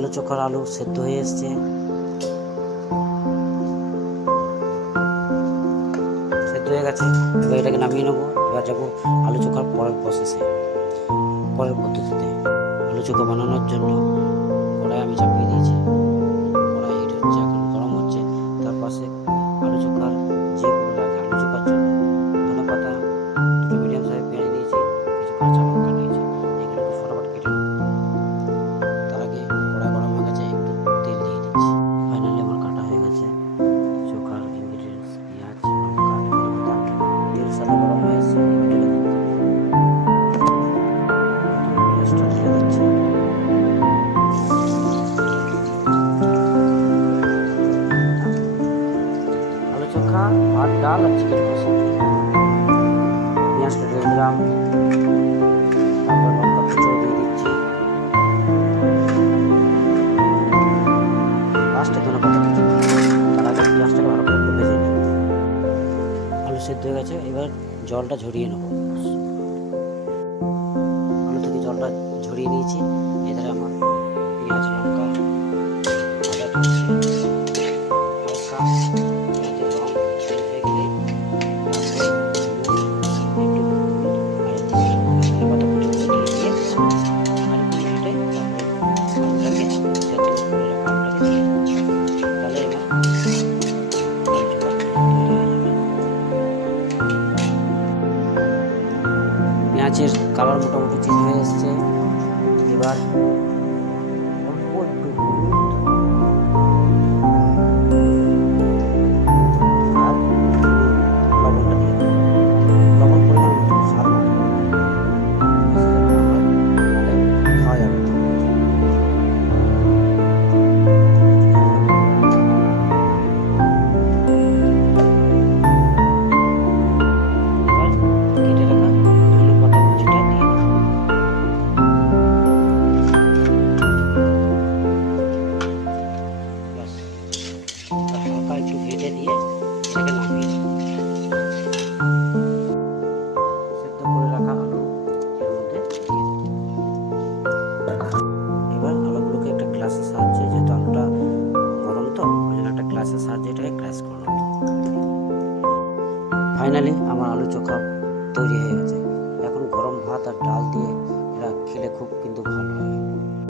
আলু চোখার আলু সেদ্ধ হয়ে এসছে। সেদ্ধ হয়ে গেছে, এবার এটাকে নামিয়ে নেবো। এবার যাবো আলু চোখার পরের প্রসেসে, পরের পদ্ধতিতে। আলু চোখা বানানোর জন্য কড়াই আমি চাপিয়ে দিয়েছি। কড়াই হিট হচ্ছে, এখন গরম হচ্ছে। তার পাশে আলু চোখার যেগুলো লাগে আলু চোখার জন্য ধনে পাতা, দুটো মিডিয়াম সাইজ পেঁয়াজ নিয়েছি, কিছু কাঁচা লঙ্কা নিয়েছি। এগুলোকে ফটাফট কেটে নেব। তার আগে কড়াই গরম হয়ে গেছে, একটু তেল দিয়ে দিচ্ছি। ফাইনালি আমার কাটা হয়ে গেছে চোখার ইনগ্রিডিয়েন্টস, পেঁয়াজ, লঙ্কা, ধনে পাতা। তেল সাথে গরম হয়ে এসছে, পেঁয়াজটা ঢেলে দিচ্ছি। আলু চোখা, ভাত, ডাল আর চিকেন কষা। পেঁয়াজটা ঢেলে দিলাম, তারপর লঙ্কা কুচো দিয়ে দিচ্ছি, লাস্টে ধনে পাতা কুচো। তার আগে পেঁয়াজটাকে ভালো করে একটু ভেজে নিই। আলু সেদ্ধ হয়ে গেছে, এবার জলটা ঝরিয়ে নেব। আলু থেকে জলটা ঝরিয়ে নিয়েছি। এবারে আমার পেঁয়াজ, লঙ্কা ভাজা চলছে। হালকা পেঁয়াজের রং চেঞ্জ হয়ে গেলে পেঁয়াজের কালার মোটামুটি চেঞ্জ হয়ে এসছে। এবার অল্প একটু হলুদ আর লবণটা দিয়ে দেবো। লবণ পরিমাণ মতো, স্বাদ মতো, খাওয়া যাবে না। কেটে রাখা ধনে পাতা কুচিটা দিয়ে দেবো। ব্যাস, হালকা একটু ভেজে দিয়ে এটাকে নামিয়ে দেবো। সেদ্ধ করে রাখা আলু এর মধ্যে দিয়ে দেবো। এবার আলুগুলোকে একটা গ্লাসের সাহায্যে, যেহেতু আলুটা গরম তো ওই জন্য একটা গ্লাসের সাহায্যে এটাকে ক্র্যাশ করে নেবো। ফাইনালি আমার আলু চোখা তৈরি হয়ে গেছে। এখন গরম ভাত আর ডাল দিয়ে এটা খেলে খুব কিন্তু ভালো লাগে।